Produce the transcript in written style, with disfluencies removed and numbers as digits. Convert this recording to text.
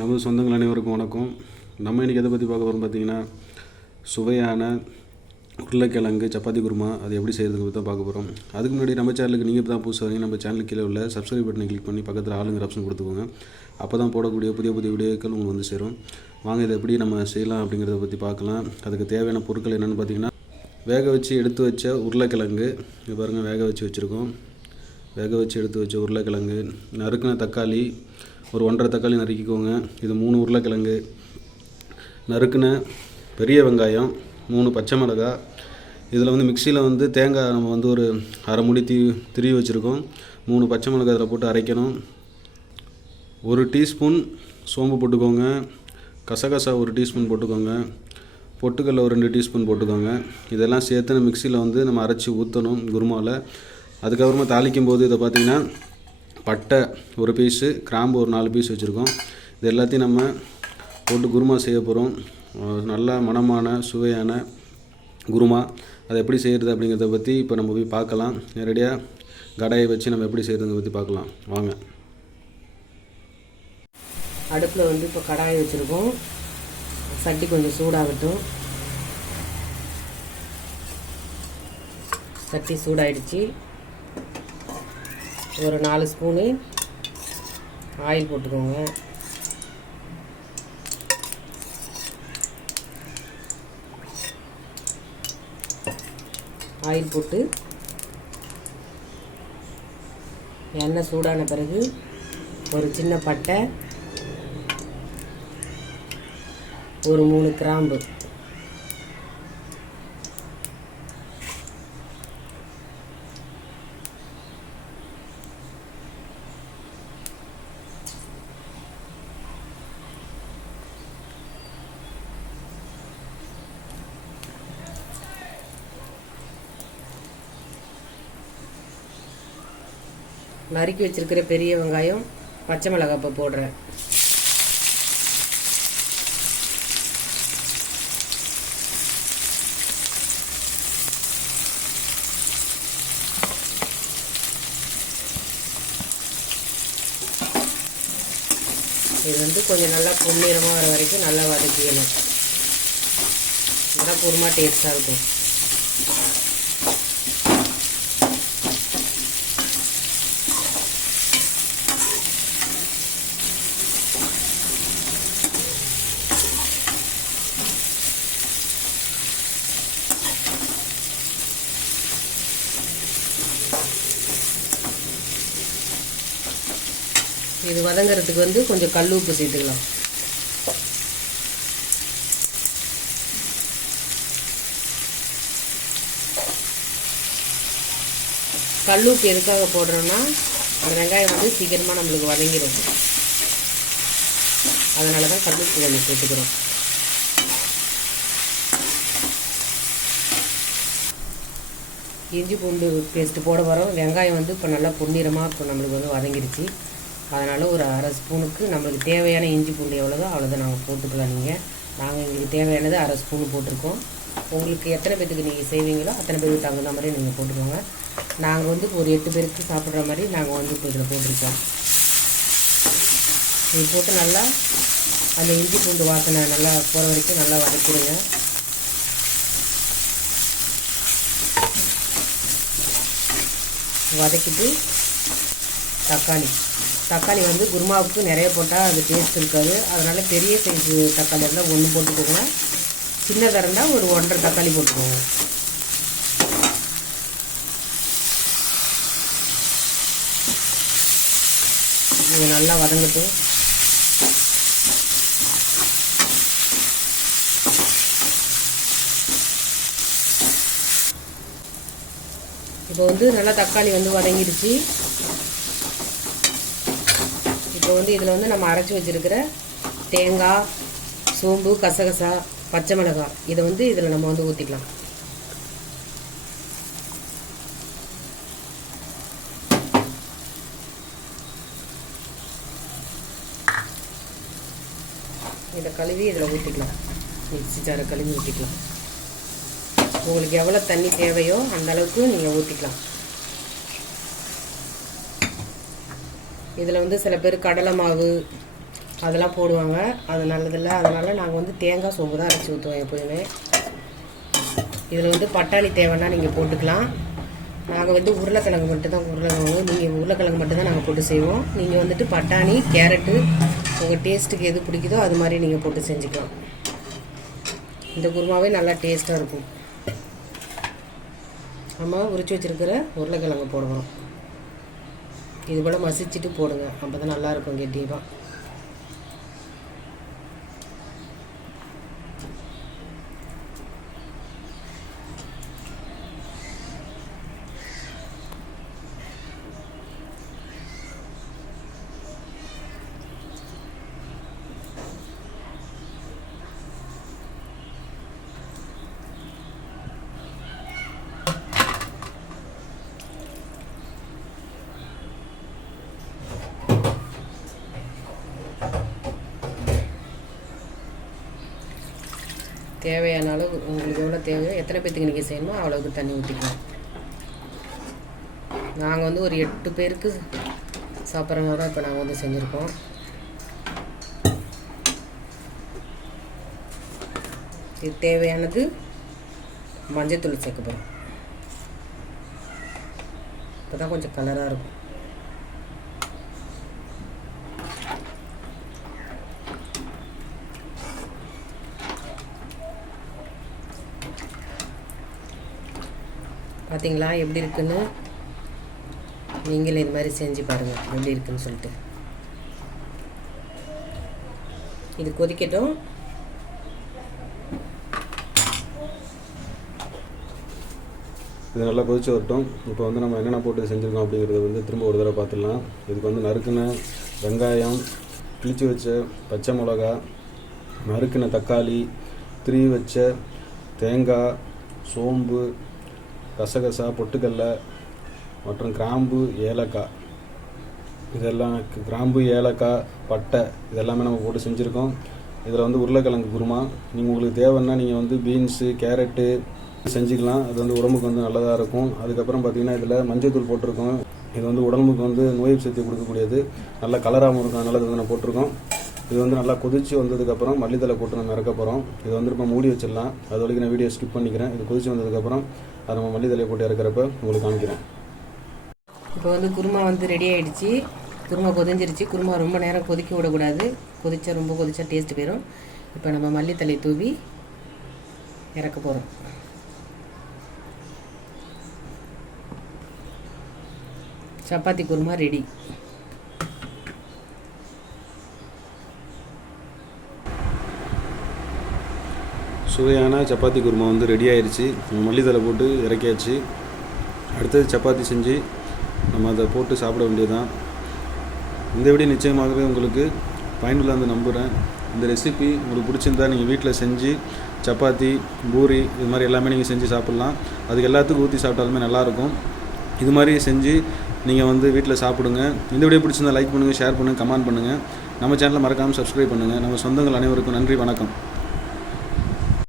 நமது சொந்தங்கள் அனைவருக்கும் வணக்கம். நம்ம இன்றைக்கி எதை பற்றி பார்க்க போகிறோம் பார்த்தீங்கன்னா, சுவையான உருளைக்கிழங்கு சப்பாத்தி குருமா அது எப்படி செய்கிறதுக்கு பற்றி தான் பார்க்க போகிறோம். அதுக்கு முன்னாடி நம்ம சேனலுக்கு நீங்கள் இப்போ தான் புதுசாக வரீங்க, நம்ம சேனலுக்கு கீழே உள்ள சப்ஸ்கிரைப் பட்டனை கிளிக் பண்ணி பக்கத்தில் ஆளுங்கிற ஆப்ஷன் கொடுத்துக்கோங்க. அப்போ தான் போடக்கூடிய புதிய புதிய வீடியோக்கள் உங்களுக்கு வந்து சேரும். வாங்க இதை எப்படி நம்ம செய்யலாம் அப்படிங்கிறத பற்றி பார்க்கலாம். அதுக்கு தேவையான பொருட்கள் என்னென்னு பார்த்தீங்கன்னா, வேக வச்சு எடுத்து வச்ச உருளைக்கிழங்கு, இது பாருங்கள் வேக வச்சு வச்சுருக்கோம். வேக வச்சு எடுத்து வச்ச உருளைக்கிழங்கு, நறுக்கின தக்காளி ஒரு 1.5 தக்காளி நறுக்கிக்கோங்க. இது 3 உருளைக்கிழங்கு, நறுக்கின பெரிய வெங்காயம், 3 பச்சை மிளகாய். இதில் வந்து மிக்சியில் வந்து தேங்காய் நம்ம வந்து ஒரு அரை மூடி திருவி வச்சுருக்கோம். 3 பச்சை மிளகாய் இதில் போட்டு அரைக்கணும். 1 டீஸ்பூன் சோம்பு போட்டுக்கோங்க. கசகசா 1 டீஸ்பூன் போட்டுக்கோங்க. பொட்டுக்கடலை ஒரு 2 டீஸ்பூன் போட்டுக்கோங்க. இதெல்லாம் சேர்த்து மிக்சியில் வந்து நம்ம அரைச்சி ஊற்றணும் குருமாவில். அதுக்கப்புறமா தாளிக்கும் போது இதை பார்த்திங்கன்னா பட்டை ஒரு பீஸு, கிராம்பு ஒரு 4 பீஸ் வச்சுருக்கோம். இது எல்லாத்தையும் நம்ம போட்டு குருமா செய்ய போகிறோம். நல்ல மணமான சுவையான குருமா. அதை எப்படி செய்கிறது அப்படிங்கிறத பற்றி இப்போ நம்ம போய் பார்க்கலாம். நேரடியாக கடாயை வச்சு நம்ம எப்படி செய்கிறத பற்றி பார்க்கலாம் வாங்க. அடுப்பில் வந்து இப்போ கடாயை வச்சுருக்கோம். சட்டி கொஞ்சம் சூடாகட்டும். சட்டி சூடாயிடுச்சு. ஒரு 4 ஸ்பூனு ஆயில் போட்டுக்கோங்க. ஆயில் போட்டு எண்ணெய் சூடான பிறகு ஒரு சின்ன பட்டை, ஒரு 3 கிராம்பு, நறுக்கி வச்சிருக்கிற பெரிய வெங்காயம், பச்சை மிளகாய் இப்போ போடுறேன். இது வந்து கொஞ்சம் நல்லா பொன்னிறமாக வர வரைக்கும் நல்லா வதக்கிக்கணும். இதெல்லாம் குருமா டேஸ்ட்டாக இருக்கும். இது வதங்கிறதுக்கு வந்து கொஞ்சம் கல் உப்பு சேர்த்துக்கலாம். கல் உப்பு எதுக்காக போடுறோன்னா, அந்த வெங்காயம் வந்து சீக்கிரமாக நம்மளுக்கு வதங்கிடும். அதனால தான் கல் உப்பு கொஞ்சம் சேர்த்துக்கிறோம். இஞ்சி பூண்டு பேஸ்ட்டு போட வரோம். வெங்காயம் வந்து இப்போ நல்லா பொன்னிறமாக இப்போ நம்மளுக்கு வந்து வதங்கிடுச்சு. அதனால் ஒரு அரை ஸ்பூனுக்கு நம்மளுக்கு தேவையான இஞ்சி பூண்டு எவ்வளோதோ அவ்வளோதான் நாங்கள் போட்டுக்கலாம். நாங்கள் எங்களுக்கு தேவையானது அரை ஸ்பூனு போட்டிருக்கோம். உங்களுக்கு எத்தனை பேருக்கு நீங்கள் செய்வீங்களோ அத்தனை பேருக்கு தகுந்த மாதிரி நீங்கள் போட்டுக்கோங்க. நாங்கள் வந்து ஒரு 8 பேருக்கு சாப்பிட்ற மாதிரி நாங்கள் வந்து இப்போ இதில் போட்டிருக்கோம். இது போட்டு நல்லா அந்த இஞ்சி பூண்டு வாசனை நல்லா போகிற வரைக்கும் நல்லா வதக்கிடுங்க. வதக்கிட்டு தக்காளி வந்து குருமாவுக்கு நிறைய போட்டால் அது டேஸ்ட் இருக்காது. அதனால் பெரிய சைஸு தக்காளி இருந்தால் 1 போட்டுக்கோங்க. சின்னதாக இருந்தால் ஒரு 1.5 தக்காளி போட்டுக்கோங்க. இது நல்லா வதங்கட்டும். இப்போ வந்து நல்லா தக்காளி வந்து வதங்கிடுச்சு. இப்போ வந்து இதில் வந்து நம்ம அரைச்சி வச்சுருக்கிற தேங்காய், சோம்பு, கசகசா, பச்சை மிளகாய் இதை வந்து இதில் நம்ம வந்து ஊற்றிக்கலாம். இதை கழுவி இதில் ஊற்றிக்கலாம். மிக்ஸி ஜாரை கழுவி ஊற்றிக்கலாம். உங்களுக்கு எவ்வளோ தண்ணி தேவையோ அந்த அளவுக்கு நீங்கள் ஊற்றிக்கலாம். இதில் வந்து சில பேர் கடலை மாவு அதெல்லாம் போடுவாங்க, அது நல்லதில்லை. அதனால் நாங்கள் வந்து தேங்காய் சோம்பு தான் அரைச்சி ஊற்றுவோம் எப்போதுமே. இதில் வந்து பட்டாணி தேவைன்னா நீங்கள் போட்டுக்கலாம். நாங்கள் வந்து உருளைக்கிழங்கு மட்டும்தான் நீங்கள் உருளைக்கிழங்கு மட்டும்தான் நாங்கள் போட்டு செய்வோம். நீங்கள் வந்துட்டு பட்டாணி, கேரட்டு உங்கள் டேஸ்ட்டுக்கு எது பிடிக்குதோ அது மாதிரி நீங்கள் போட்டு செஞ்சுக்கலாம். இந்த குருமாவே நல்லா டேஸ்ட்டாக இருக்கும். நம்ம உரிச்சு வச்சுருக்கிற உருளைக்கிழங்கு போடுவோம். இது போல் மசிச்சுட்டு போடுங்க, அப்போ தான் நல்லாயிருக்கும் கெட்டியமாக. தேவையான அளவு உங்களுக்கு எவ்வளோ தேவையோ, எத்தனை பேர்த்துக்கு நீங்கள் செய்யணுமோ அவ்வளோக்கு தண்ணி ஊற்றிக்கலாம். நாங்கள் வந்து ஒரு 8 பேருக்கு சாப்பிட்ற மாதிரி தான் இப்போ நாங்கள் வந்து செஞ்சுருக்கோம். இது தேவையானது மஞ்சத்தூள் சேர்க்க போகிறோம். இப்போ தான் கொஞ்சம் கலராக இருக்கும். பார்த்தீங்களா எப்படி இருக்குன்னு? நீங்களே இது மாதிரி செஞ்சு பாருங்கள் எப்படி இருக்குன்னு சொல்லிட்டு. இது கொதிக்கட்டும். இது நல்லா கொதிச்சு வரட்டும். இப்போ வந்து நம்ம என்னென்ன போட்டு செஞ்சுருக்கோம் அப்படிங்கிறத வந்து திரும்ப ஒரு தடவை பார்த்துடலாம். இதுக்கு வந்து நறுக்குன வெங்காயம், கிழிச்சு வச்ச பச்சை மிளகா, நறுக்குன தக்காளி, திருவி வச்ச தேங்காய், சோம்பு, கசகசா, பொட்டுக்கடலை மற்றும் கிராம்பு, ஏலக்காய், இதெல்லாம் கிராம்பு, ஏலக்காய், பட்டை இதெல்லாமே நம்ம போட்டு செஞ்சுருக்கோம். இதில் வந்து உருளைக்கிழங்கு குருமா. நீங்கள் உங்களுக்கு தேவைன்னா நீங்கள் வந்து பீன்ஸு, கேரட்டு செஞ்சுக்கலாம். அது வந்து உடம்புக்கு வந்து நல்லதாக இருக்கும். அதுக்கப்புறம் பார்த்திங்கன்னா இதில் மஞ்சள் தூள் போட்டிருக்கோம். இது வந்து உடம்புக்கு வந்து நோய் சக்தி கொடுக்கக்கூடியது, நல்ல கலராகவும் இருக்கும். அதனால் இது வந்து நான் போட்டிருக்கோம். இது வந்து நல்லா கொதிச்சு வந்ததுக்கப்புறம் மல்லித்தலை போட்டு நம்ம இறக்க போகிறோம். இது வந்து இப்போ மூடி வச்சிடலாம். அது வரைக்கும் நான் வீடியோ ஸ்கிப் பண்ணிக்கிறேன். இது கொதிச்சு வந்ததுக்கப்புறம் அதை நம்ம மல்லித்தலையை போட்டு இறக்குறப்ப உங்களுக்கு காமிக்கிறேன். இப்போ வந்து குருமா வந்து ரெடி ஆகிடுச்சு. குருமா கொதிஞ்சிருச்சு. குருமா ரொம்ப நேரம் கொதிக்க விடக்கூடாது. ரொம்ப கொதிச்சா டேஸ்ட் போயிடும். இப்போ நம்ம மல்லித்தலை தூவி இறக்க போகிறோம். சப்பாத்தி குருமா ரெடி. சுவையான சப்பாத்தி குருமா வந்து ரெடி ஆயிடுச்சு. மல்லித்தலை போட்டு இறக்கியாச்சு. அடுத்தது சப்பாத்தி செஞ்சு நம்ம அதை போட்டு சாப்பிட வேண்டியதுதான். இந்த வீடியோ நிச்சயமாகவே உங்களுக்கு பயனுள்ளது நம்புகிறேன். இந்த ரெசிபி உங்களுக்கு பிடிச்சிருந்தா நீங்கள் வீட்டில் செஞ்சு சப்பாத்தி, பூரி இது மாதிரி எல்லாமே நீங்கள் செஞ்சு சாப்பிட்லாம். அதுக்கு எல்லாத்துக்கும் ஊற்றி சாப்பிட்டாலுமே நல்லாயிருக்கும். இது மாதிரி செஞ்சு நீங்கள் வந்து வீட்டில் சாப்பிடுங்க. இந்த வீடியோ பிடிச்சிருந்தா லைக் பண்ணுங்கள், ஷேர் பண்ணுங்கள், கமெண்ட் பண்ணுங்கள். நம்ம சேனலை மறக்காமல் சப்ஸ்கிரைப் பண்ணுங்கள். நம்ம சொந்தங்கள் அனைவருக்கும் நன்றி, வணக்கம்.